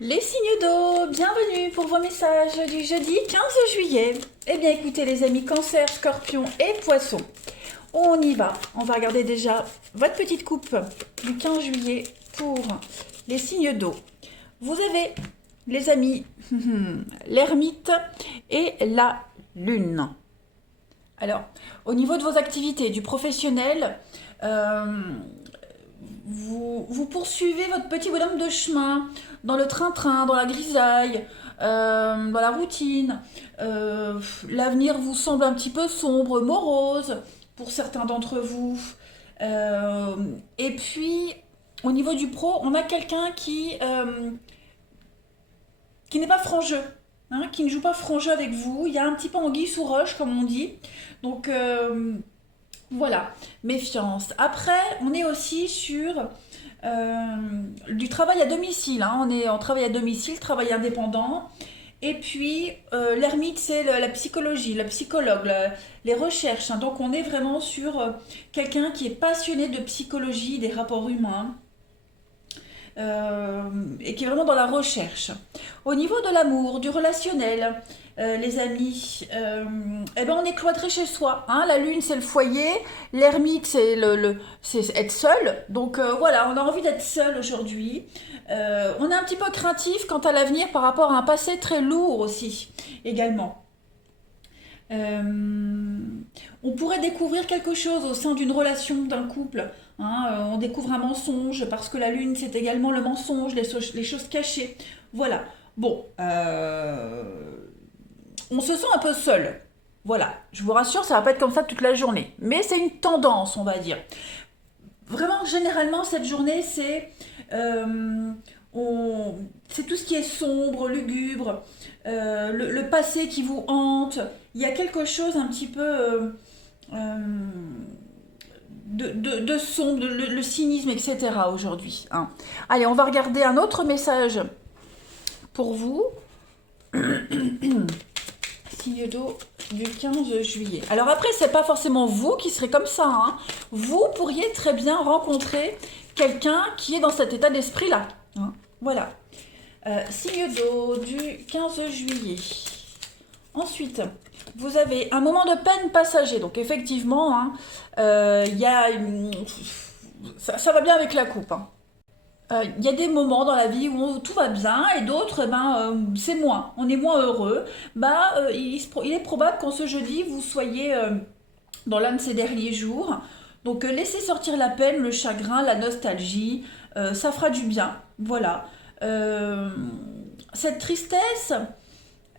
Les signes d'eau, bienvenue pour vos messages du jeudi 15 juillet. Eh bien écoutez les amis, cancer, scorpion et poisson. On y va, on va regarder déjà votre petite coupe du 15 juillet pour les signes d'eau. Vous avez les amis, l'ermite et la lune. Alors, au niveau de vos activités, du professionnel, euh, vous poursuivez votre petit bonhomme de chemin dans le train-train, dans la grisaille, dans la routine. L'avenir vous semble un petit peu sombre, morose pour certains d'entre vous. Euh, et puis, au niveau du pro, on a quelqu'un qui n'est pas franc-jeu, hein, qui ne joue pas franc-jeu avec vous. Il y a un petit peu anguille sous roche, comme on dit. Donc, voilà, méfiance. Après, on est aussi sur du travail à domicile, hein. On est en travail à domicile, travail indépendant. Et puis, l'ermite, c'est la psychologie, la psychologue, les recherches, hein. Donc, on est vraiment sur quelqu'un qui est passionné de psychologie, des rapports humains, et qui est vraiment dans la recherche. Au niveau de l'amour, du relationnel, les amis, eh ben on est cloîtré chez soi, hein. La lune, c'est le foyer, l'ermite, c'est être seul. Donc voilà, on a envie d'être seul aujourd'hui. On est un petit peu craintif quant à l'avenir par rapport à un passé très lourd aussi, également. Euh, on pourrait découvrir quelque chose au sein d'une relation, d'un couple, hein. On découvre un mensonge parce que la lune, c'est également le mensonge, les choses cachées. Voilà. Bon, on se sent un peu seul. Voilà. Je vous rassure, ça va pas être comme ça toute la journée. Mais c'est une tendance, on va dire. Vraiment, généralement, cette journée, euh, on- c'est tout ce qui est sombre, lugubre, le passé qui vous hante. Il y a quelque chose un petit peu euh, de sombre, le cynisme, etc. aujourd'hui, hein. Allez, on va regarder un autre message pour vous. Signe d'eau du 15 juillet. Alors après, c'est pas forcément vous qui serez comme ça, hein. Vous pourriez très bien rencontrer quelqu'un qui est dans cet état d'esprit-là, hein. Voilà. Signe d'eau du 15 juillet. Ensuite, vous avez un moment de peine passager. Donc effectivement, hein, il y a ça va bien avec la coupe, hein. Il y a des moments dans la vie où tout va bien et d'autres, c'est moins. On est moins heureux. Il est probable qu'en ce jeudi, vous soyez dans l'un de ces derniers jours. Donc, laissez sortir la peine, le chagrin, la nostalgie. Ça fera du bien. Voilà. Euh, cette tristesse,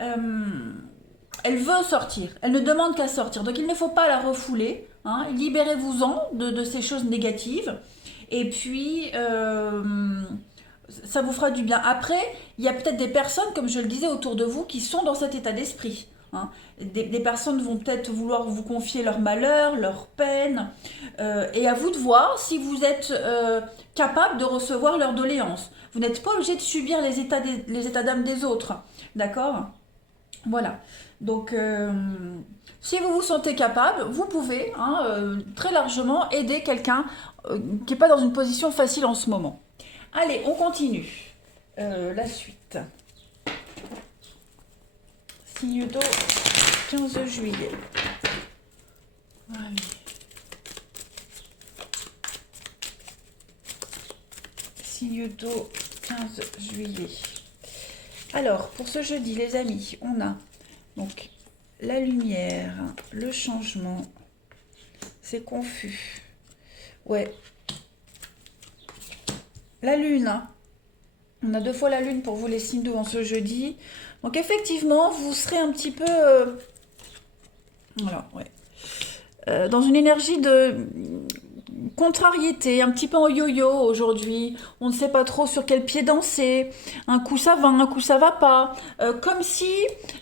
euh, elle veut sortir. Elle ne demande qu'à sortir. Donc, il ne faut pas la refouler, hein. Libérez-vous-en de ces choses négatives. Et puis, ça vous fera du bien. Après, il y a peut-être des personnes, comme je le disais, autour de vous qui sont dans cet état d'esprit, hein. Des personnes vont peut-être vouloir vous confier leur malheur, leur peine, et à vous de voir si vous êtes capable de recevoir leurs doléances. Vous n'êtes pas obligé de subir les états d'âme des autres, d'accord? Voilà. Donc, si vous vous sentez capable, vous pouvez, hein, très largement aider quelqu'un qui n'est pas dans une position facile en ce moment. Allez, on continue. La suite. Signe d'eau, 15 juillet. Allez. Signe d'eau, 15 juillet. Alors, pour ce jeudi, les amis, on a donc la lumière, le changement. C'est confus. Ouais, la lune, hein. On a deux fois la lune pour vous les signes d'eau en ce jeudi. Donc effectivement, vous serez un petit peu voilà, ouais, dans une énergie de contrariété, un petit peu en yo-yo aujourd'hui. On ne sait pas trop sur quel pied danser. Un coup ça va, un coup ça va pas. Comme si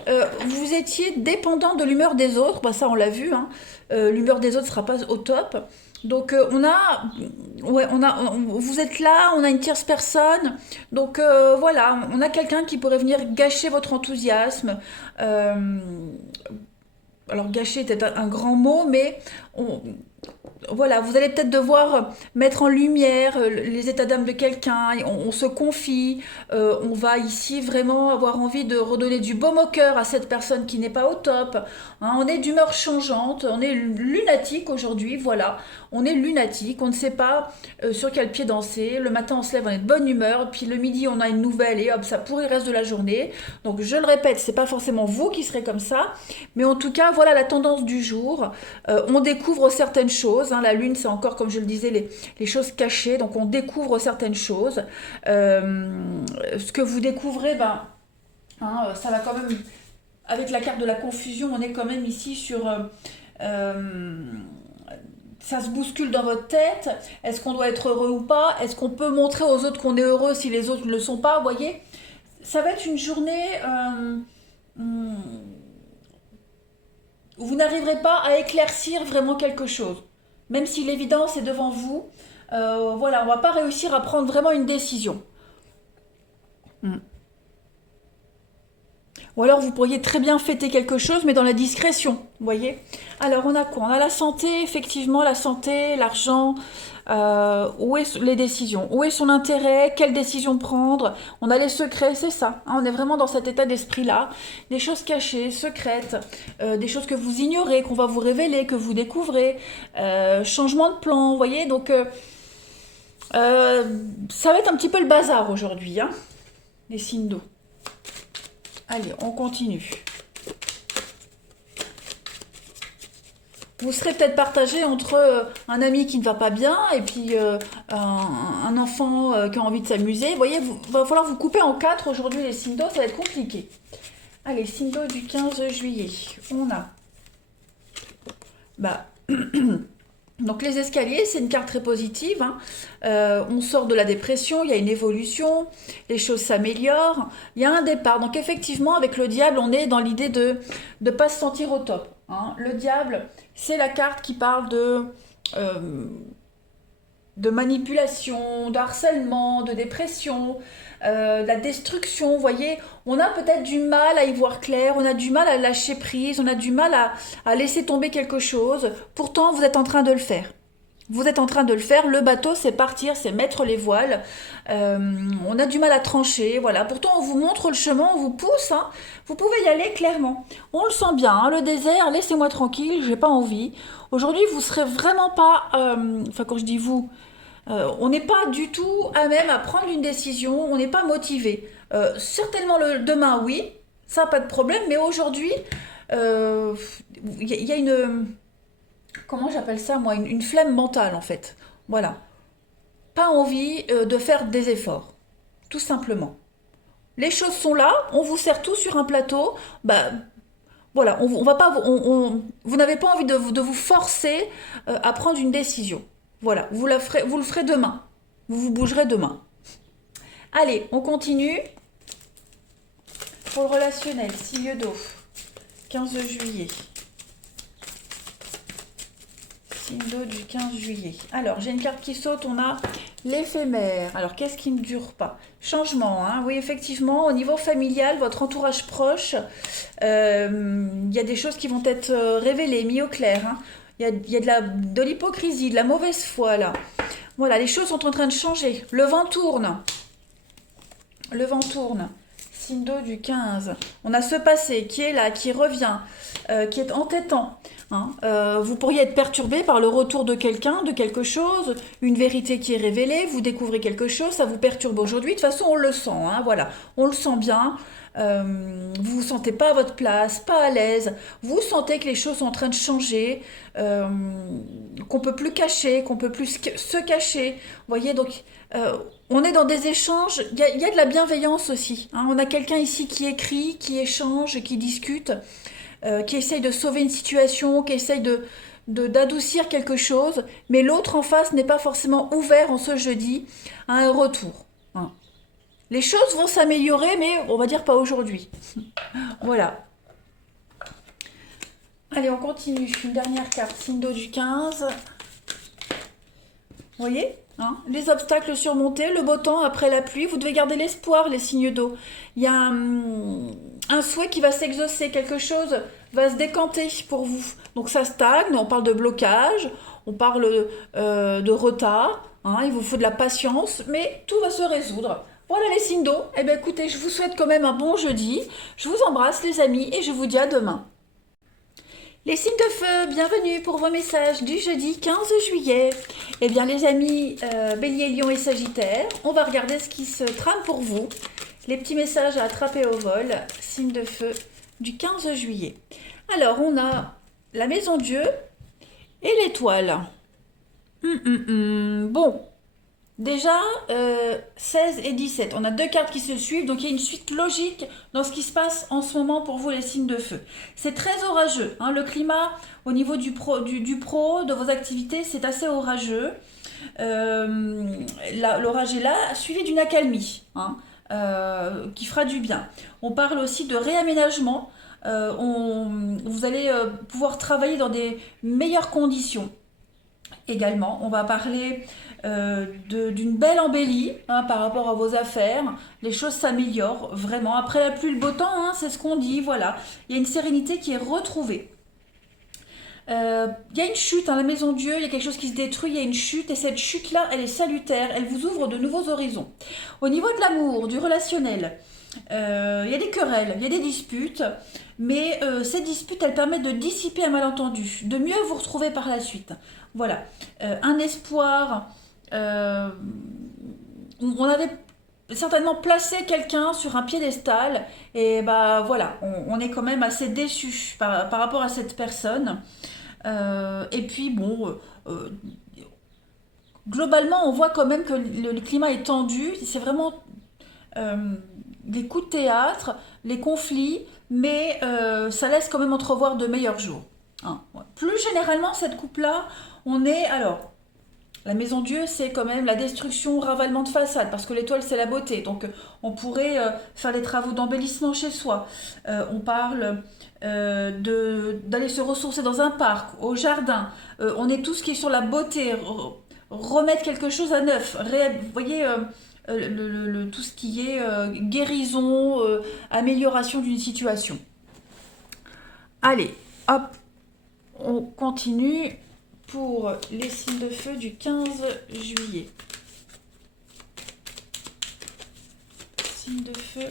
vous étiez dépendant de l'humeur des autres. Bah, ça, on l'a vu, hein. L'humeur des autres sera pas au top. Donc ouais, vous êtes là, on a une tierce personne. Donc voilà, on a quelqu'un qui pourrait venir gâcher votre enthousiasme. Euh, alors gâcher est peut-être un grand mot, mais on, voilà, vous allez peut-être devoir mettre en lumière les états d'âme de quelqu'un, on se confie, on va ici vraiment avoir envie de redonner du baume au cœur à cette personne qui n'est pas au top. Hein, on est d'humeur changeante, on est lunatique aujourd'hui, voilà, on est lunatique, on ne sait pas sur quel pied danser. Le matin on se lève, on est de bonne humeur, puis le midi on a une nouvelle et hop, ça pourrit le reste de la journée. Donc je le répète, c'est pas forcément vous qui serez comme ça, mais en tout cas, voilà la tendance du jour. On découvre certaines choses. Hein, la lune, c'est encore, comme je le disais, les choses cachées. Donc, on découvre certaines choses. Ce que vous découvrez, ben, hein, ça va quand même. Avec la carte de la confusion, on est quand même ici sur. Ça se bouscule dans votre tête. Est-ce qu'on doit être heureux ou pas? Est-ce qu'on peut montrer aux autres qu'on est heureux si les autres ne le sont pas? Vous voyez, ça va être une journée. Hum, vous n'arriverez pas à éclaircir vraiment quelque chose. Même si l'évidence est devant vous, voilà, on va pas réussir à prendre vraiment une décision. Mm. Ou alors vous pourriez très bien fêter quelque chose, mais dans la discrétion, vous voyez. Alors on a quoi? On a la santé, effectivement, la santé, l'argent. Où est les décisions? Où est son intérêt? Quelle décision prendre? On a les secrets, c'est ça. Hein, on est vraiment dans cet état d'esprit-là. Des choses cachées, secrètes, des choses que vous ignorez, qu'on va vous révéler, que vous découvrez. Changement de plan, vous voyez. Donc ça va être un petit peu le bazar aujourd'hui, hein, les signes d'eau. Allez, on continue. Vous serez peut-être partagé entre un ami qui ne va pas bien et puis un enfant qui a envie de s'amuser. Vous voyez, il va falloir vous couper en quatre aujourd'hui les signes d'eau, ça va être compliqué. Allez, signe d'eau du 15 juillet. On a... Bah... Donc les escaliers, c'est une carte très positive. Hein. On sort de la dépression, il y a une évolution, les choses s'améliorent, il y a un départ. Donc effectivement, avec le diable, on est dans l'idée de ne pas se sentir au top. Hein. Le diable, c'est la carte qui parle euh, de manipulation, de harcèlement, de dépression, de la destruction. Vous voyez, on a peut-être du mal à y voir clair, on a du mal à lâcher prise, on a du mal à laisser tomber quelque chose. Pourtant, vous êtes en train de le faire. Vous êtes en train de le faire, le bateau c'est partir, c'est mettre les voiles. On a du mal à trancher, voilà. Pourtant on vous montre le chemin, on vous pousse, hein. Vous pouvez y aller clairement. On le sent bien, hein. Le désert, laissez-moi tranquille, j'ai pas envie. Aujourd'hui vous serez vraiment pas, enfin quand je dis vous, on n'est pas du tout à même à prendre une décision, on n'est pas motivé. Certainement le demain oui, ça pas de problème, mais aujourd'hui il y a une comment j'appelle ça moi, une flemme mentale en fait. Voilà. Pas envie de faire des efforts, tout simplement. Les choses sont là, on vous sert tout sur un plateau, bah voilà, on va pas, vous n'avez pas envie de vous forcer à prendre une décision. Voilà, vous le ferez demain. Vous vous bougerez demain. Allez, on continue. Pour le relationnel, signe d'eau, 15 juillet. Signe d'eau du 15 juillet. Alors, j'ai une carte qui saute, on a l'éphémère. Alors, qu'est-ce qui ne dure pas? Changement, hein. Oui, effectivement, au niveau familial, votre entourage proche, il y a des choses qui vont être révélées, mises au clair. Hein. Il y a de l'hypocrisie, de la mauvaise foi, là. Voilà, les choses sont en train de changer. Le vent tourne. Le vent tourne. Signe d'eau du 15. On a ce passé qui est là, qui revient, qui est entêtant. Hein. Vous pourriez être perturbé par le retour de quelqu'un, de quelque chose, une vérité qui est révélée, vous découvrez quelque chose, ça vous perturbe aujourd'hui. De toute façon, on le sent, hein, voilà, on le sent bien. Vous vous sentez pas à votre place, pas à l'aise. Vous sentez que les choses sont en train de changer, qu'on peut plus cacher, qu'on peut plus se cacher. Vous voyez, donc on est dans des échanges. Il y a de la bienveillance aussi. Hein. On a quelqu'un ici qui écrit, qui échange, qui discute. Qui essaye de sauver une situation, qui essaye d'adoucir quelque chose, mais l'autre en face n'est pas forcément ouvert en ce jeudi à un retour. Hein. Les choses vont s'améliorer, mais on va dire pas aujourd'hui. Voilà. Allez, on continue. Une dernière carte, signe d'eau du 15. Vous voyez? hein. Les obstacles surmontés, le beau temps après la pluie, vous devez garder l'espoir, les signes d'eau. Il y a un souhait qui va s'exaucer, quelque chose va se décanter pour vous. Donc ça stagne, on parle de blocage, on parle de retard, hein, il vous faut de la patience, mais tout va se résoudre. Voilà les signes d'eau. Eh bien écoutez, je vous souhaite quand même un bon jeudi. Je vous embrasse les amis et je vous dis à demain. Les signes de feu, bienvenue pour vos messages du jeudi 15 juillet. Eh bien les amis Bélier, Lion et Sagittaire, on va regarder ce qui se trame pour vous. Les petits messages à attraper au vol, signe de feu du 15 juillet. Alors on a la maison Dieu et l'étoile. Bon, déjà 16 et 17, on a deux cartes qui se suivent, donc il y a une suite logique dans ce qui se passe en ce moment pour vous les signes de feu. C'est très orageux, hein, le climat au niveau du pro, de vos activités, c'est assez orageux. L'orage est là, suivi d'une accalmie, hein, qui fera du bien. On parle aussi de réaménagement, vous allez pouvoir travailler dans des meilleures conditions. Également, on va parler d'une belle embellie, hein, par rapport à vos affaires. Les choses s'améliorent vraiment. Après la pluie, le beau temps, hein, c'est ce qu'on dit. Voilà, il y a une sérénité qui est retrouvée. Il y a une chute, hein, la maison Dieu, il y a quelque chose qui se détruit, il y a une chute, et cette chute-là, elle est salutaire, elle vous ouvre de nouveaux horizons. Au niveau de l'amour, du relationnel, il y a des querelles, il y a des disputes, mais ces disputes, elles permettent de dissiper un malentendu, de mieux vous retrouver par la suite. Voilà, un espoir, on avait certainement placé quelqu'un sur un piédestal, et bah voilà, on est quand même assez déçu par rapport à cette personne. Et puis bon, globalement, on voit quand même que le climat est tendu. C'est vraiment des coups de théâtre, les conflits, mais ça laisse quand même entrevoir de meilleurs jours, hein. Ouais. Plus généralement, cette coupe-là, on est alors. La maison Dieu, c'est quand même la destruction, ravalement de façade, parce que l'étoile, c'est la beauté. Donc, on pourrait faire les travaux d'embellissement chez soi. On parle d'aller se ressourcer dans un parc, au jardin. On est tout ce qui est sur la beauté, remettre quelque chose à neuf. Vous voyez, tout ce qui est guérison, amélioration d'une situation. Allez, hop, on continue pour les signes de feu du 15 juillet. Signe de feu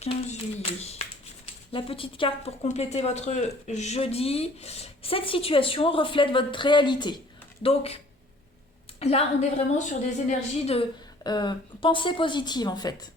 15 juillet. La petite carte pour compléter votre jeudi. Cette situation reflète votre réalité. Donc là, on est vraiment sur des énergies de pensée positive en fait.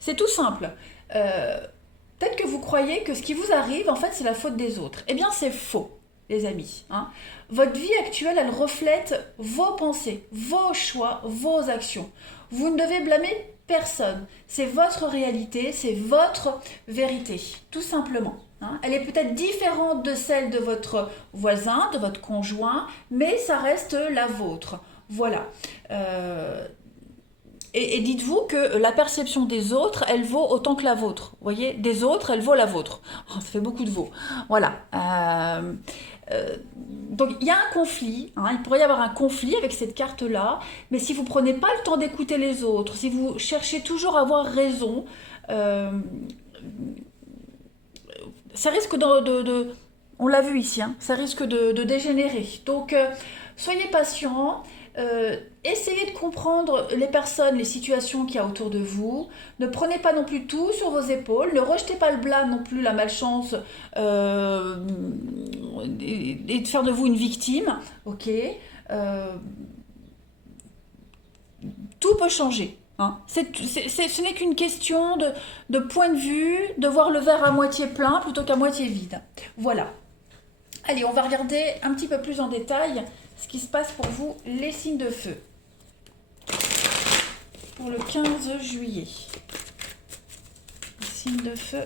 C'est tout simple. Peut-être que vous croyez que ce qui vous arrive, en fait, c'est la faute des autres. Eh bien, c'est faux, les amis, hein. Votre vie actuelle, elle reflète vos pensées, vos choix, vos actions. Vous ne devez blâmer personne. C'est votre réalité, c'est votre vérité, tout simplement, hein. Elle est peut-être différente de celle de votre voisin, de votre conjoint, mais ça reste la vôtre. Voilà. Et dites-vous que la perception des autres, elle vaut autant que la vôtre. Vous voyez, des autres, elle vaut la vôtre. Oh, ça fait beaucoup de veaux. Voilà. Donc il y a un conflit, hein, il pourrait y avoir un conflit avec cette carte-là, mais si vous ne prenez pas le temps d'écouter les autres, si vous cherchez toujours à avoir raison, ça risque on l'a vu ici, hein, ça risque de dégénérer. Donc soyez patient. Essayez de comprendre les personnes, les situations qu'il y a autour de vous. Ne prenez pas non plus tout sur vos épaules. Ne rejetez pas le blâme non plus, la malchance, et de faire de vous une victime. Ok. Tout peut changer, hein. Ce n'est qu'une question de point de vue, de voir le verre à moitié plein plutôt qu'à moitié vide. Voilà. Allez, on va regarder un petit peu plus en détail ce qui se passe pour vous, les signes de feu. Pour le 15 juillet. Les signes de feu,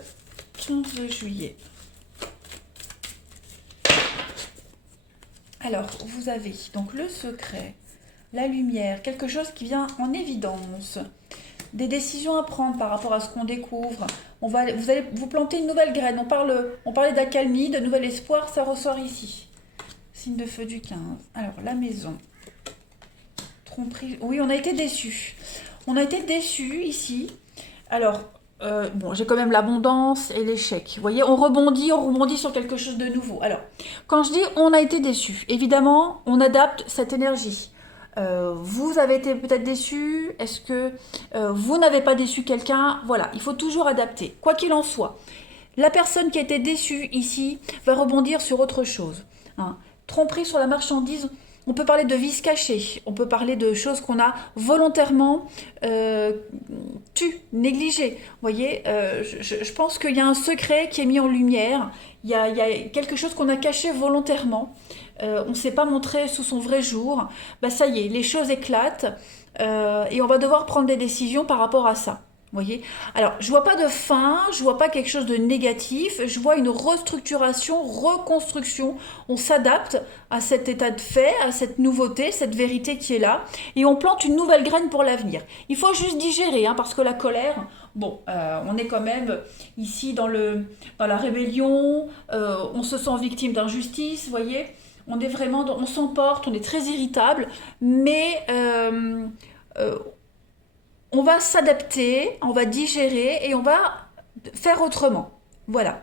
15 juillet. Alors, vous avez donc le secret, la lumière, quelque chose qui vient en évidence. Des décisions à prendre par rapport à ce qu'on découvre. Vous allez vous planter une nouvelle graine. On parlait d'accalmie, de nouvel espoir, ça ressort ici. Signe de feu du 15. Alors, la maison. Tromperie. Oui, on a été déçus. On a été déçus ici. Alors, bon, j'ai quand même l'abondance et l'échec. Vous voyez, on rebondit sur quelque chose de nouveau. Alors, quand je dis on a été déçus, évidemment, on adapte cette énergie. Vous avez été peut-être déçu. Est-ce que vous n'avez pas déçu quelqu'un? Voilà, il faut toujours adapter. Quoi qu'il en soit, la personne qui a été déçue ici va rebondir sur autre chose. Hein. Tromperie sur la marchandise. On peut parler de vices cachés, on peut parler de choses qu'on a volontairement négligées. Vous voyez, je pense qu'il y a un secret qui est mis en lumière, il y a quelque chose qu'on a caché volontairement, on ne s'est pas montré sous son vrai jour. Bah, ça y est, les choses éclatent et on va devoir prendre des décisions par rapport à ça. Vous voyez? Alors, je vois pas de fin, je vois pas quelque chose de négatif, je vois une restructuration, reconstruction. On s'adapte à cet état de fait, à cette nouveauté, cette vérité qui est là, et on plante une nouvelle graine pour l'avenir. Il faut juste digérer, hein, parce que la colère, bon, on est quand même ici dans la rébellion, on se sent victime d'injustice, vous voyez? On est vraiment, on s'emporte, on est très irritable, mais euh, on va s'adapter, on va digérer et on va faire autrement. Voilà.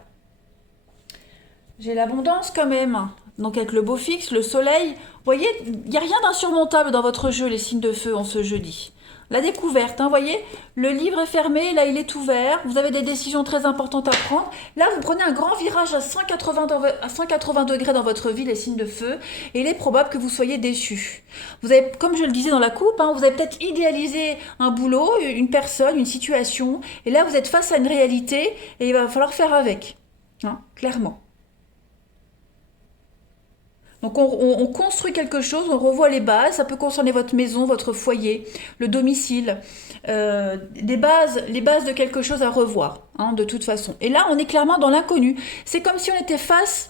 J'ai l'abondance quand même. Donc avec le beau fixe, le soleil. Vous voyez, il n'y a rien d'insurmontable dans votre jeu, les signes de feu, en ce jeudi. La découverte, hein, voyez, le livre est fermé, là il est ouvert, vous avez des décisions très importantes à prendre. Là, vous prenez un grand virage à 180 degrés dans votre vie, les signes de feu, et il est probable que vous soyez déçus. Vous avez, comme je le disais dans la coupe, hein, vous avez peut-être idéalisé un boulot, une personne, une situation, et là vous êtes face à une réalité, et il va falloir faire avec, hein, clairement. Donc on construit quelque chose, on revoit les bases, ça peut concerner votre maison, votre foyer, le domicile, les bases de quelque chose à revoir, hein, de toute façon. Et là, on est clairement dans l'inconnu. C'est comme si on était face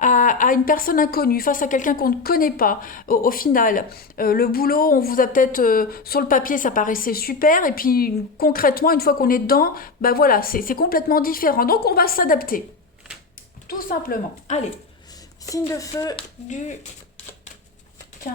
à une personne inconnue, face à quelqu'un qu'on ne connaît pas. Au final, le boulot, on vous a peut-être sur le papier, ça paraissait super, et puis concrètement, une fois qu'on est dedans, ben voilà, c'est complètement différent. Donc on va s'adapter, tout simplement. Allez. Signe de feu du 15.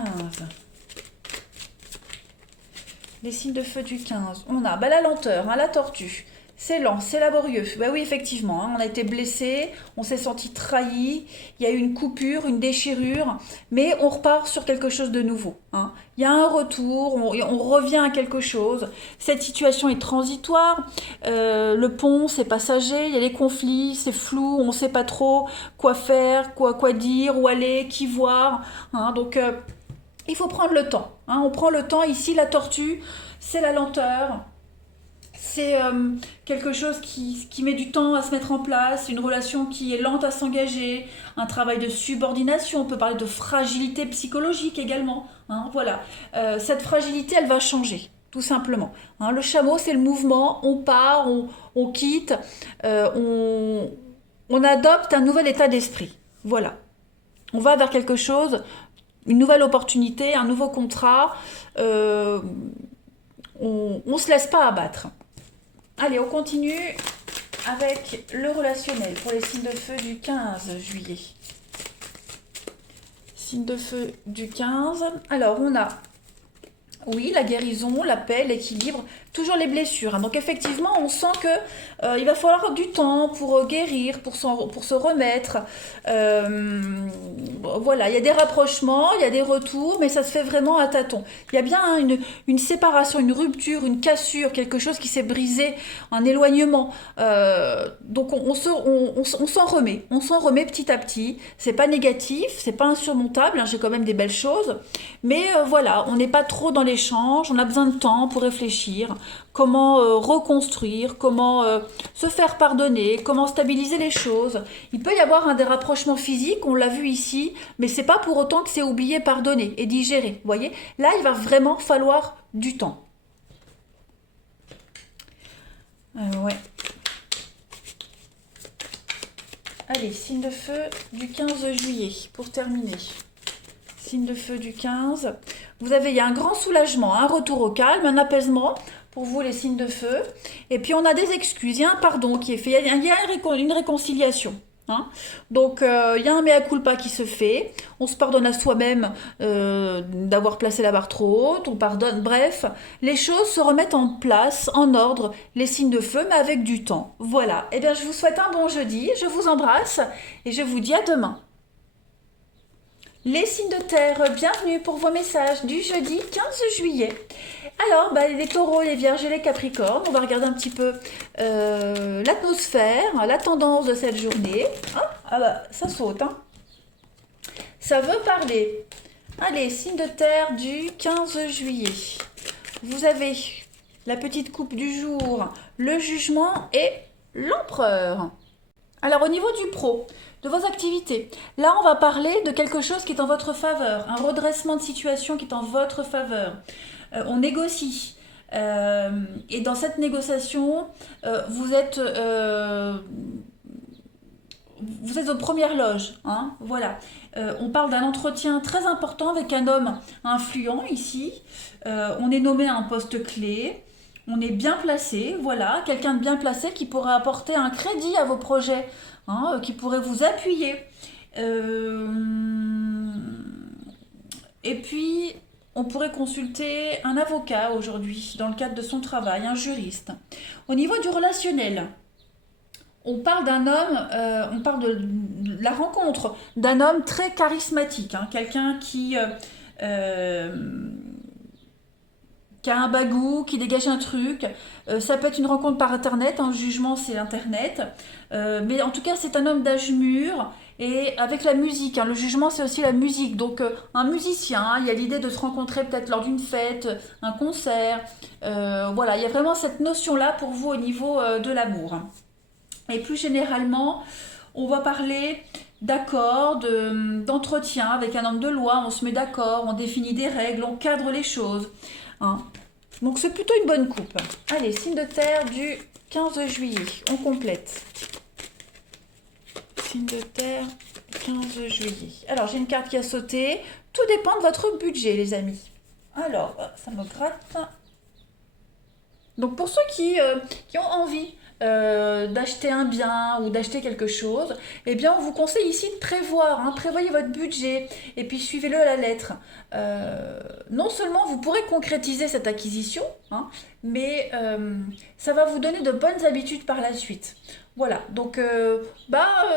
Les signes de feu du 15. On a la lenteur, hein, la tortue. C'est lent, c'est laborieux. Bah oui, effectivement, hein, on a été blessé, on s'est senti trahi, il y a eu une coupure, une déchirure, mais on repart sur quelque chose de nouveau. Hein. Il y a un retour, on revient à quelque chose. Cette situation est transitoire, le pont, c'est passager, il y a les conflits, c'est flou, on ne sait pas trop quoi faire, quoi dire, où aller, qui voir. Hein. Donc, il faut prendre le temps. Hein. On prend le temps. Ici, la tortue, c'est la lenteur. C'est quelque chose qui met du temps à se mettre en place, une relation qui est lente à s'engager, un travail de subordination, on peut parler de fragilité psychologique également. Hein, voilà. Cette fragilité, elle va changer, tout simplement. Hein, le chameau, c'est le mouvement, on part, on quitte, on adopte un nouvel état d'esprit. Voilà. On va vers quelque chose, une nouvelle opportunité, un nouveau contrat. On ne se laisse pas abattre. Allez, on continue avec le relationnel pour les signes de feu du 15 juillet. Signe de feu du 15. Alors, on a, oui, la guérison, la paix, l'équilibre, toujours les blessures. Hein. Donc, effectivement, on sent que il va falloir du temps pour guérir, pour se remettre. Voilà, il y a des rapprochements, il y a des retours, mais ça se fait vraiment à tâtons. Il y a bien hein, une séparation, une rupture, une cassure, quelque chose qui s'est brisé, un éloignement. Donc on s'en remet petit à petit. C'est pas négatif, c'est pas insurmontable. Hein, j'ai quand même des belles choses, mais voilà, on n'est pas trop dans l'échange. On a besoin de temps pour réfléchir. Comment reconstruire, comment se faire pardonner, comment stabiliser les choses. Il peut y avoir un des rapprochements physiques, on l'a vu ici, mais c'est pas pour autant que c'est oublié, pardonner et digérer. Vous voyez, là, il va vraiment falloir du temps. Ouais. Allez, signe de feu du 15 juillet, pour terminer. Signe de feu du 15. Il y a un grand soulagement, un retour au calme, un apaisement pour vous les signes de feu. Et puis on a des excuses, il y a un pardon qui est fait, il y a une réconciliation. Hein. Donc, il y a un mea culpa qui se fait. On se pardonne à soi-même d'avoir placé la barre trop haute. On pardonne. Bref, les choses se remettent en place, en ordre, les signes de feu, mais avec du temps. Voilà. Eh bien, je vous souhaite un bon jeudi. Je vous embrasse et je vous dis à demain. Les signes de terre, bienvenue pour vos messages du jeudi 15 juillet. Alors, les taureaux, les vierges et les capricornes, on va regarder un petit peu l'atmosphère, la tendance de cette journée. Ça saute, hein. Ça veut parler. Allez, signe de terre du 15 juillet. Vous avez la petite coupe du jour, le jugement et l'empereur. Alors, au niveau du pro, de vos activités, là, on va parler de quelque chose qui est en votre faveur, un redressement de situation qui est en votre faveur. On négocie. Et dans cette négociation, vous êtes aux premières loges. Hein, voilà. On parle d'un entretien très important avec un homme influent ici. On est nommé à un poste clé. On est bien placé, voilà, quelqu'un de bien placé qui pourrait apporter un crédit à vos projets, hein, qui pourrait vous appuyer. Euh, Et puis, on pourrait consulter un avocat aujourd'hui dans le cadre de son travail, un juriste. Au niveau du relationnel, on parle d'un homme, on parle de la rencontre d'un homme très charismatique, hein, quelqu'un euh, qui a un bagou, qui dégage un truc. Ça peut être une rencontre par internet, un jugement c'est internet. Mais en tout cas c'est un homme d'âge mûr et avec la musique. Hein. Le jugement c'est aussi la musique. Donc un musicien, hein, il y a l'idée de se rencontrer peut-être lors d'une fête, un concert. Voilà, il y a vraiment cette notion-là pour vous au niveau de l'amour. Et plus généralement, on va parler d'accords, d'entretien avec un homme de loi, on se met d'accord, on définit des règles, on cadre les choses. Hein. Donc c'est plutôt une bonne coupe. Allez, signe de terre du 15 juillet, on complète. Signe de terre, 15 juillet. Alors j'ai une carte qui a sauté. Tout dépend de votre budget, les amis. Alors, ça me gratte. Donc pour ceux qui ont envie d'acheter un bien ou d'acheter quelque chose, eh bien on vous conseille ici de prévoir, hein, prévoyez votre budget et puis suivez-le à la lettre. Non seulement vous pourrez concrétiser cette acquisition, hein, mais ça va vous donner de bonnes habitudes par la suite. Voilà, donc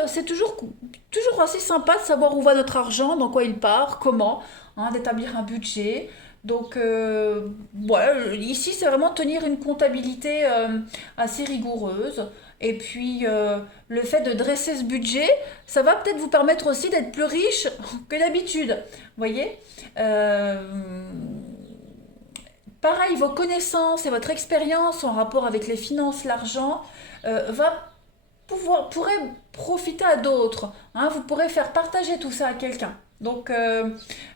c'est toujours assez sympa de savoir où va notre argent, dans quoi il part, comment, hein, d'établir un budget. Donc, voilà, ici, c'est vraiment tenir une comptabilité assez rigoureuse. Et puis, le fait de dresser ce budget, ça va peut-être vous permettre aussi d'être plus riche que d'habitude. Vous voyez. Pareil, vos connaissances et votre expérience en rapport avec les finances, l'argent, pourrait profiter à d'autres. Hein. Vous pourrez faire partager tout ça à quelqu'un. Donc,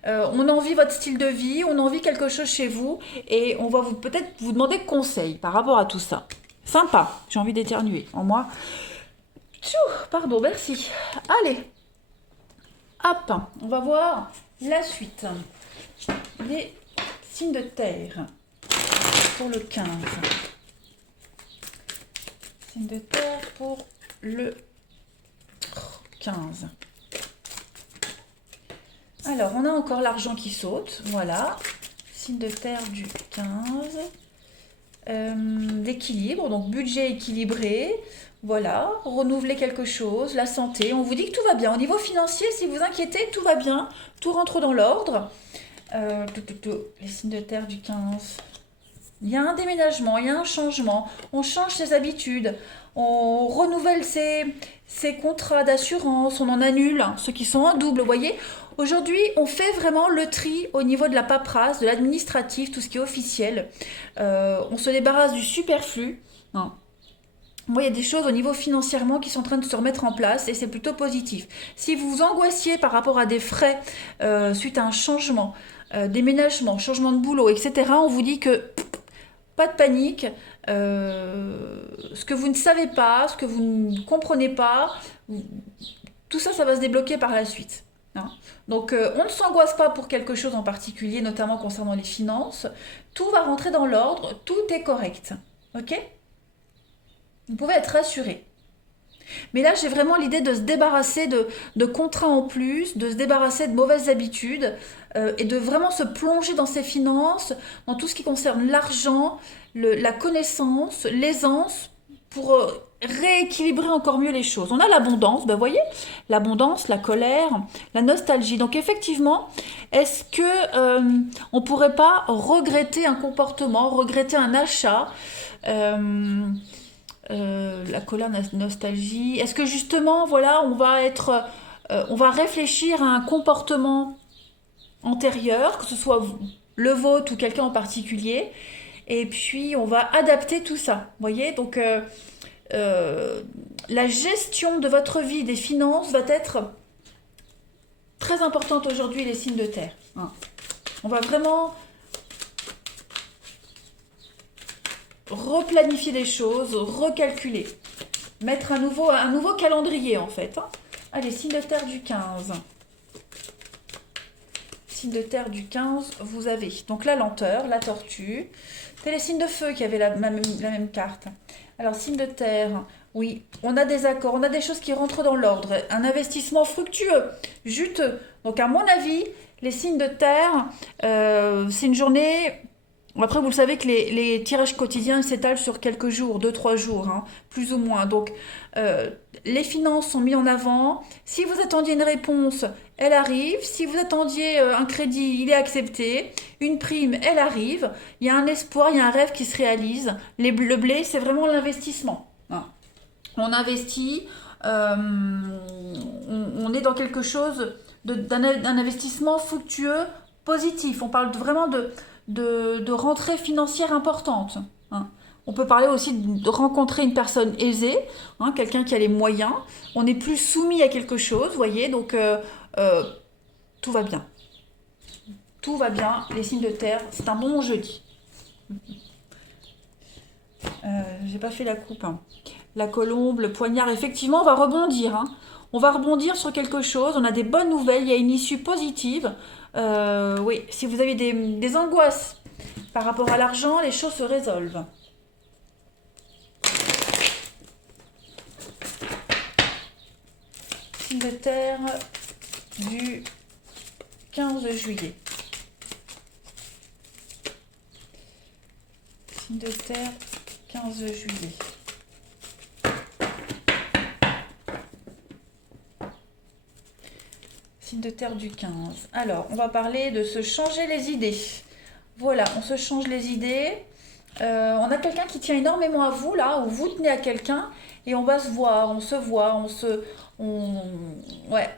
on envie votre style de vie, on envie quelque chose chez vous, et on va peut-être vous demander conseil par rapport à tout ça. Sympa, j'ai envie d'éternuer en moi. Pardon, merci. Allez, hop, on va voir la suite. Les signes de terre pour le 15. Signes de terre pour le 15. Alors, on a encore l'argent qui saute, voilà. Signe de terre du 15. L'équilibre, donc budget équilibré, voilà. Renouveler quelque chose, la santé. On vous dit que tout va bien. Au niveau financier, si vous inquiétez, tout va bien. Tout rentre dans l'ordre. Les signes de terre du 15. Il y a un déménagement, il y a un changement. On change ses habitudes. On renouvelle ses contrats d'assurance. On en annule ceux qui sont en double, vous voyez. Aujourd'hui, on fait vraiment le tri au niveau de la paperasse, de l'administratif, tout ce qui est officiel. On se débarrasse du superflu. Hein. Moi, il y a des choses au niveau financièrement qui sont en train de se remettre en place et c'est plutôt positif. Si vous vous angoissiez par rapport à des frais suite à un changement, déménagement, changement de boulot, etc., on vous dit que pas de panique. Ce que vous ne savez pas, ce que vous ne comprenez pas, tout ça, ça va se débloquer par la suite. Hein. Donc, on ne s'angoisse pas pour quelque chose en particulier, notamment concernant les finances. Tout va rentrer dans l'ordre, tout est correct. Ok? Vous pouvez être rassuré. Mais là, j'ai vraiment l'idée de se débarrasser de contrats en plus, de se débarrasser de mauvaises habitudes et de vraiment se plonger dans ses finances, dans tout ce qui concerne l'argent, la connaissance, l'aisance, pour rééquilibrer encore mieux les choses. On a l'abondance, ben vous voyez, l'abondance, la colère, la nostalgie. Donc effectivement, est-ce que on pourrait pas regretter un comportement, regretter un achat, la colère, la nostalgie. Est-ce que justement, voilà, on va réfléchir à un comportement antérieur, que ce soit le vôtre ou quelqu'un en particulier, et puis on va adapter tout ça. Vous voyez, donc la gestion de votre vie, des finances, va être très importante aujourd'hui, les signes de terre. Hein. On va vraiment replanifier les choses, recalculer, mettre un nouveau calendrier en fait. Hein. Allez, signe de terre du 15. Signe de terre du 15, vous avez donc la lenteur, la tortue. C'est les signes de feu qui avaient la même carte. Alors, signe de terre, oui, on a des accords, on a des choses qui rentrent dans l'ordre. Un investissement fructueux, juteux. Donc, à mon avis, les signes de terre, c'est une journée. Après, vous le savez que les tirages quotidiens s'étalent sur quelques jours, 2-3 jours, hein, plus ou moins. Donc, les finances sont mises en avant. Si vous attendiez une réponse, elle arrive. Si vous attendiez un crédit, il est accepté. Une prime, elle arrive. Il y a un espoir, il y a un rêve qui se réalise. Le blé, c'est vraiment l'investissement. Hein. On investit, on est dans quelque chose d'un investissement fructueux, positif. On parle vraiment de rentrée financière importante. Hein. On peut parler aussi de rencontrer une personne aisée, hein, quelqu'un qui a les moyens. On n'est plus soumis à quelque chose, vous voyez, donc tout va bien. Tout va bien, les signes de terre, c'est un bon jeudi. J'ai pas fait la coupe. Hein. La colombe, le poignard, effectivement, on va rebondir. Hein. On va rebondir sur quelque chose, on a des bonnes nouvelles, il y a une issue positive. Oui, si vous avez des angoisses par rapport à l'argent, les choses se résolvent. Signe de terre du 15 juillet. Signe de terre 15 juillet. Signe de terre du 15. Alors, on va parler de se changer les idées. Voilà, on se change les idées. On a quelqu'un qui tient énormément à vous, là, ou vous tenez à quelqu'un, et on va se voir, ouais.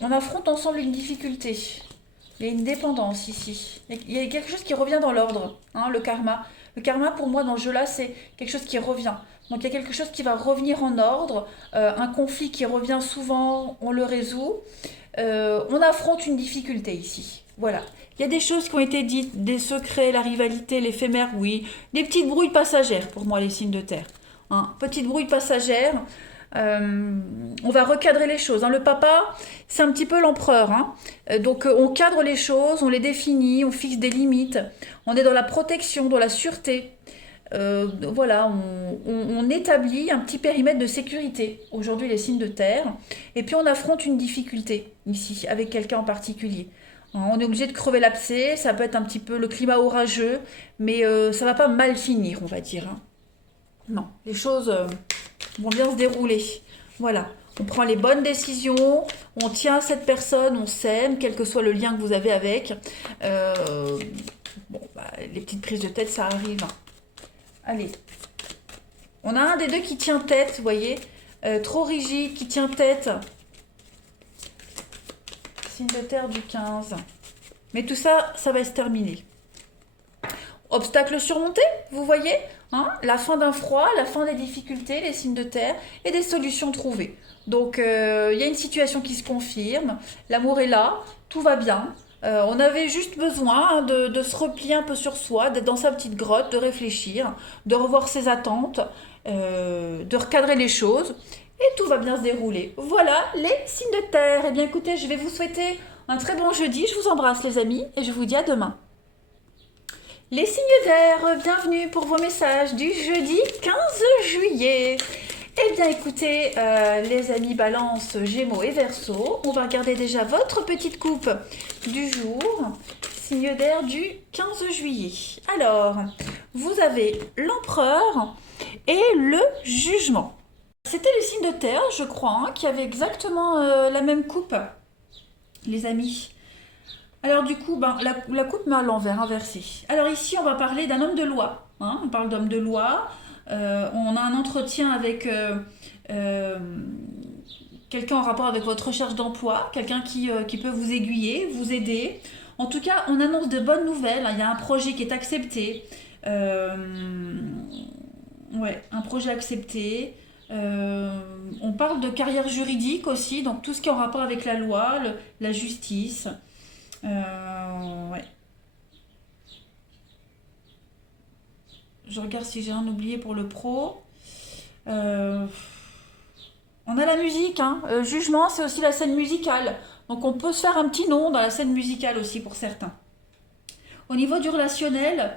On affronte ensemble une difficulté. Il y a une dépendance ici. Il y a quelque chose qui revient dans l'ordre, hein, le karma. Le karma, pour moi, dans le jeu-là, c'est quelque chose qui revient. Donc, il y a quelque chose qui va revenir en ordre. Un conflit qui revient souvent, on le résout. On affronte une difficulté ici. Voilà. Il y a des choses qui ont été dites, des secrets, la rivalité, l'éphémère, oui. Des petites brouilles passagères, pour moi, les signes de terre. Hein, petites brouilles passagères. On va recadrer les choses. Hein. Le papa, c'est un petit peu l'empereur. Hein. Donc, on cadre les choses, on les définit, on fixe des limites. On est dans la protection, dans la sûreté. Voilà, on établit un petit périmètre de sécurité. Aujourd'hui, les signes de terre. Et puis, on affronte une difficulté ici, avec quelqu'un en particulier. On est obligé de crever l'abcès. Ça peut être un petit peu le climat orageux, mais ça va pas mal finir, on va dire. Hein. Non, les choses vont bien se dérouler. Voilà, on prend les bonnes décisions, on tient à cette personne, on s'aime, quel que soit le lien que vous avez avec. Les petites prises de tête, ça arrive. Allez, on a un des deux qui tient tête, vous voyez, trop rigide, qui tient tête. Signe de terre du 15. Mais tout ça, ça va se terminer. Obstacle surmonté, vous voyez, hein, la fin d'un froid, la fin des difficultés, les signes de terre et des solutions trouvées. Donc, il y a une situation qui se confirme, l'amour est là, tout va bien. On avait juste besoin hein, de se replier un peu sur soi, d'être dans sa petite grotte, de réfléchir, de revoir ses attentes, de recadrer les choses. Et tout va bien se dérouler. Voilà les signes de terre. Eh bien écoutez, je vais vous souhaiter un très bon jeudi. Je vous embrasse les amis et je vous dis à demain. Les signes d'air, bienvenue pour vos messages du jeudi 15 juillet. Eh bien bien, écoutez, les amis Balance, Gémeaux et Verseau, on va regarder déjà votre petite coupe du jour, signe d'air du 15 juillet. Alors, vous avez l'Empereur et le Jugement. C'était le signe de terre, je crois, hein, qui avait exactement la même coupe, les amis. Alors du coup, ben, la coupe mais à l'envers, inversée. Alors ici, on va parler d'un homme de loi. Hein, on parle d'homme de loi. On a un entretien avec euh, quelqu'un en rapport avec votre recherche d'emploi, quelqu'un qui peut vous aiguiller, vous aider. En tout cas, on annonce de bonnes nouvelles. Hein, il y a un projet qui est accepté. Ouais, un projet accepté. On parle de carrière juridique aussi, donc tout ce qui est en rapport avec la loi, la justice. Ouais. Je regarde si j'ai un oublié pour le pro. Euh, on a la musique, hein. Jugement, c'est aussi la scène musicale. Donc on peut se faire un petit nom dans la scène musicale aussi pour certains. Au niveau du relationnel,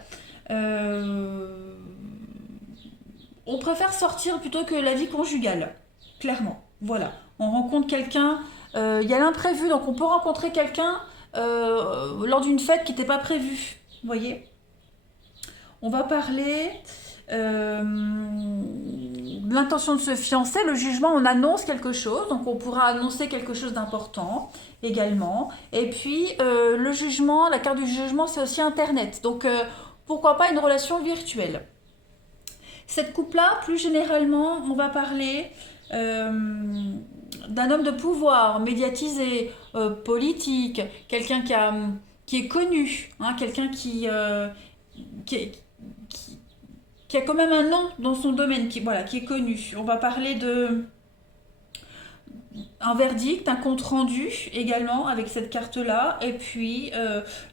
euh, on préfère sortir plutôt que la vie conjugale. Clairement. Voilà. On rencontre quelqu'un, il y a l'imprévu, donc on peut rencontrer quelqu'un lors d'une fête qui n'était pas prévue. Vous voyez? On va parler de l'intention de se fiancer. Le jugement, on annonce quelque chose, donc on pourra annoncer quelque chose d'important également. Et puis le jugement, la carte du jugement, c'est aussi Internet. Donc pourquoi pas une relation virtuelle. Cette coupe-là, plus généralement, on va parler d'un homme de pouvoir, médiatisé, politique, quelqu'un qui est connu, hein, quelqu'un qui, qui, qui a quand même un nom dans son domaine, voilà, qui est connu. On va parler de un verdict, un compte rendu également avec cette carte-là, et puis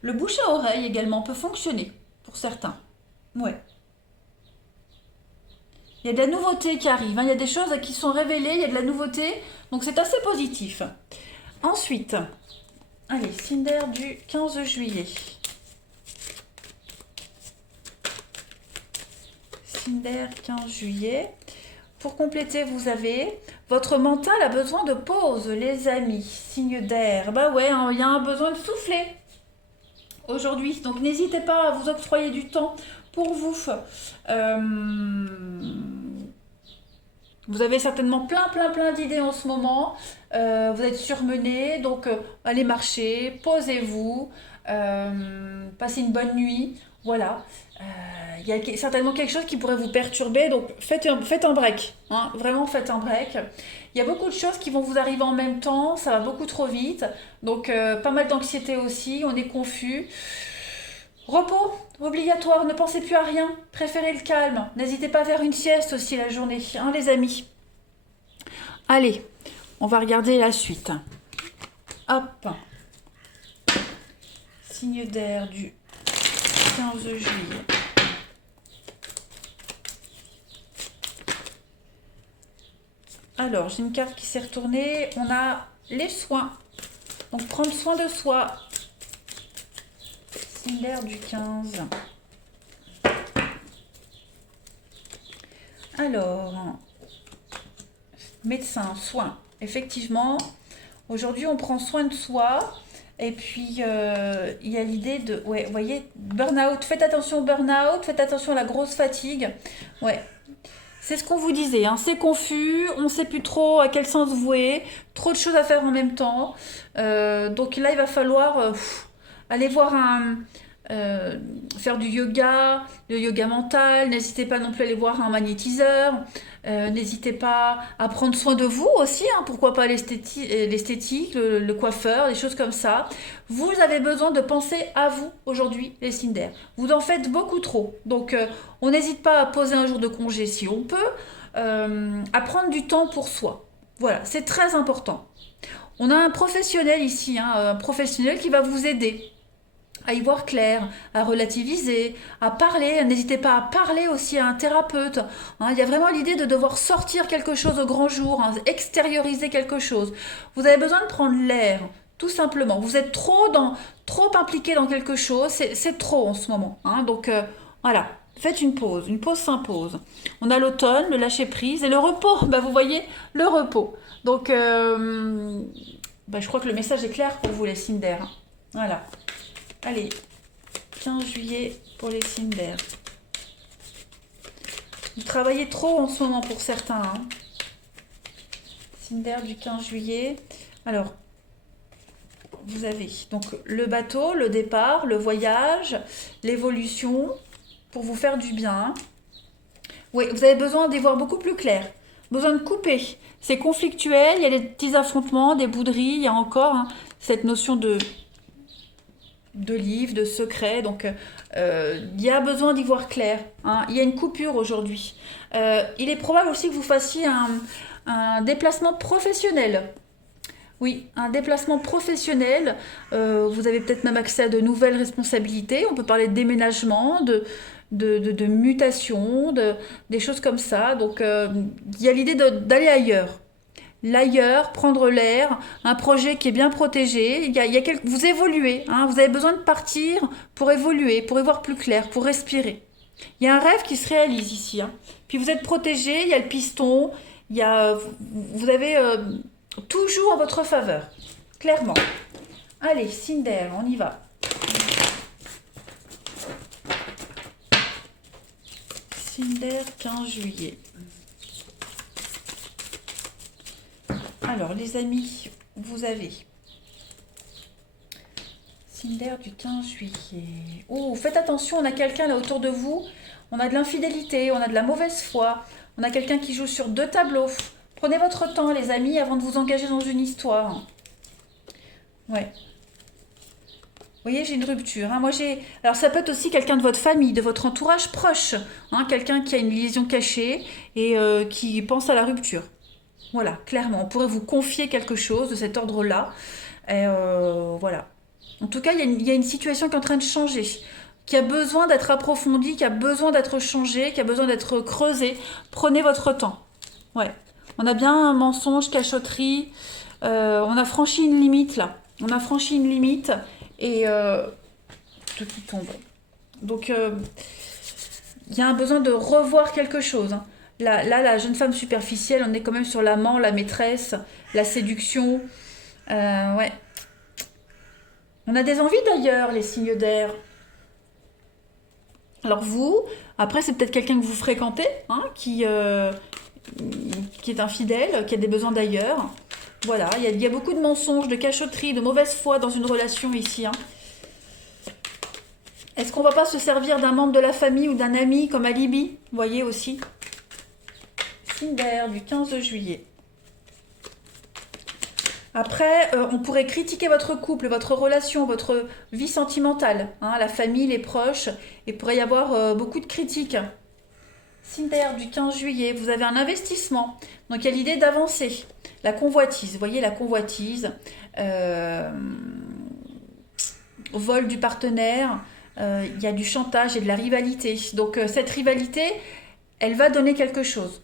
le bouche à oreille également peut fonctionner pour certains. Ouais. Il y a de la nouveauté qui arrive, hein. Il y a des choses qui sont révélées, il y a de la nouveauté, donc c'est assez positif. Ensuite, allez, Cinder du 15 juillet. Cinder 15 juillet. Pour compléter, vous avez votre mental a besoin de pause, les amis. Signe d'air. Bah ouais, hein, il y a un besoin de souffler aujourd'hui. Donc n'hésitez pas à vous octroyer du temps pour vous. Euh, Vous avez certainement plein d'idées en ce moment. Vous êtes surmené, donc allez marcher, posez-vous, passez une bonne nuit. Voilà. Il y a certainement quelque chose qui pourrait vous perturber, donc faites un break. Hein, vraiment, faites un break. Il y a beaucoup de choses qui vont vous arriver en même temps, ça va beaucoup trop vite. Donc, pas mal d'anxiété aussi, on est confus. Repos, obligatoire, ne pensez plus à rien, préférez le calme. N'hésitez pas à faire une sieste aussi la journée, hein, les amis. Allez, on va regarder la suite. Hop. Signe d'air du 15 juillet. Alors, j'ai une carte qui s'est retournée. On a les soins. Donc, prendre soin de soi. Signe d'air du 15. Alors, médecin, soins. Effectivement, aujourd'hui, on prend soin de soi. Et puis, il y a l'idée de... Ouais, vous voyez, burn-out. Faites attention au burn-out. Faites attention à la grosse fatigue. Ouais. C'est ce qu'on vous disait, hein. C'est confus, on ne sait plus trop à quel sens vouer, trop de choses à faire en même temps. Donc là, il va falloir aller voir faire du yoga, le yoga mental. N'hésitez pas non plus à aller voir un magnétiseur. N'hésitez pas à prendre soin de vous aussi, hein. Pourquoi pas l'esthétique, le coiffeur, des choses comme ça. Vous avez besoin de penser à vous aujourd'hui, les signes d'air. Vous en faites beaucoup trop. Donc, on n'hésite pas à poser un jour de congé si on peut, à prendre du temps pour soi. Voilà, c'est très important. On a un professionnel ici, hein, un professionnel qui va vous aider à y voir clair, à relativiser, à parler. N'hésitez pas à parler aussi à un thérapeute. Hein, il y a vraiment l'idée de devoir sortir quelque chose au grand jour, hein, extérioriser quelque chose. Vous avez besoin de prendre l'air, tout simplement. Vous êtes trop impliqué dans quelque chose, c'est trop en ce moment. Hein, donc voilà, Faites une pause s'impose. On a l'automne, le lâcher-prise et le repos. Bah, vous voyez, le repos. Donc, bah, je crois que le message est clair pour vous, les signes d'air. Voilà. Allez, 15 juillet pour les signes d'air. Vous travaillez trop en ce moment pour certains. Hein. Signe d'air du 15 juillet. Alors, vous avez donc le bateau, le départ, le voyage, l'évolution pour vous faire du bien. Oui, vous avez besoin d'y voir beaucoup plus clair. Besoin de couper. C'est conflictuel, il y a des petits affrontements, des bouderies, il y a encore cette notion de livre, de secret. Donc, il y a besoin d'y voir clair. Hein. Il y a une coupure aujourd'hui. Il est probable aussi que vous fassiez un déplacement professionnel. Oui, un déplacement professionnel. Vous avez peut-être même accès à de nouvelles responsabilités. On peut parler de déménagement, de mutation, des choses comme ça. Donc, il y a l'idée d'aller ailleurs. L'ailleurs, prendre l'air, un projet qui est bien protégé. Vous évoluez, hein, vous avez besoin de partir pour évoluer, pour y voir plus clair, pour respirer. Il y a un rêve qui se réalise ici. Hein. Puis vous êtes protégé, il y a le piston, vous avez toujours en votre faveur, clairement. Allez, signe d'air, on y va. Signe d'air, 15 juillet. Alors, les amis, vous avez signe d'air du 15 juillet. Oh, faites attention, on a quelqu'un là autour de vous. On a de l'infidélité, on a de la mauvaise foi. On a quelqu'un qui joue sur 2 tableaux. Prenez votre temps, les amis, avant de vous engager dans une histoire. Ouais. Vous voyez, j'ai une rupture. Hein. Alors, ça peut être aussi quelqu'un de votre famille, de votre entourage proche. Hein, quelqu'un qui a une liaison cachée et qui pense à la rupture. Voilà, clairement, on pourrait vous confier quelque chose de cet ordre-là. Voilà. En tout cas, il y a une situation qui est en train de changer, qui a besoin d'être approfondie, qui a besoin d'être changée, qui a besoin d'être creusée. Prenez votre temps. Ouais. On a bien un mensonge, cachotterie. On a franchi une limite, là. On a franchi une limite et tout qui tombe. Donc, il y a un besoin de revoir quelque chose. Hein. Là, la jeune femme superficielle, on est quand même sur l'amant, la maîtresse, la séduction. Ouais. On a des envies d'ailleurs, les signes d'air. Alors vous, après c'est peut-être quelqu'un que vous fréquentez, hein, qui est infidèle, qui a des besoins d'ailleurs. Voilà, il y a beaucoup de mensonges, de cachotterie, de mauvaise foi dans une relation ici. Hein. Est-ce qu'on va pas se servir d'un membre de la famille ou d'un ami comme alibi? Vous voyez aussi. Signe d'air du 15 juillet. Après, on pourrait critiquer votre couple, votre relation, votre vie sentimentale, hein, la famille, les proches. Il pourrait y avoir beaucoup de critiques. Signe d'air du 15 juillet, vous avez un investissement. Donc il y a l'idée d'avancer. La convoitise, vous voyez la convoitise. Vol du partenaire. Il y a du chantage et de la rivalité. Donc cette rivalité, elle va donner quelque chose.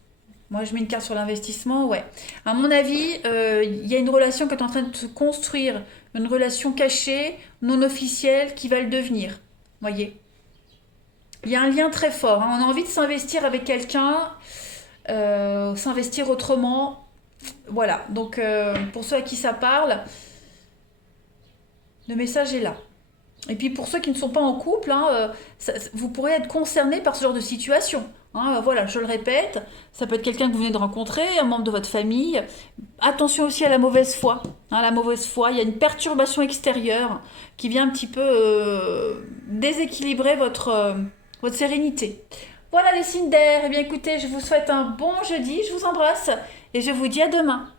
Moi, je mets une carte sur l'investissement, ouais. À mon avis, il y a une relation qui est en train de se construire, une relation cachée, non officielle, qui va le devenir. Voyez. Il y a un lien très fort. Hein. On a envie de s'investir avec quelqu'un, s'investir autrement. Voilà. Donc, pour ceux à qui ça parle, le message est là. Et puis pour ceux qui ne sont pas en couple, hein, vous pourrez être concerné par ce genre de situation. Hein, voilà, je le répète, ça peut être quelqu'un que vous venez de rencontrer, un membre de votre famille. Attention aussi à la mauvaise foi. Hein, la mauvaise foi, il y a une perturbation extérieure qui vient un petit peu déséquilibrer votre sérénité. Voilà les signes d'air. Eh bien écoutez, je vous souhaite un bon jeudi, je vous embrasse et je vous dis à demain.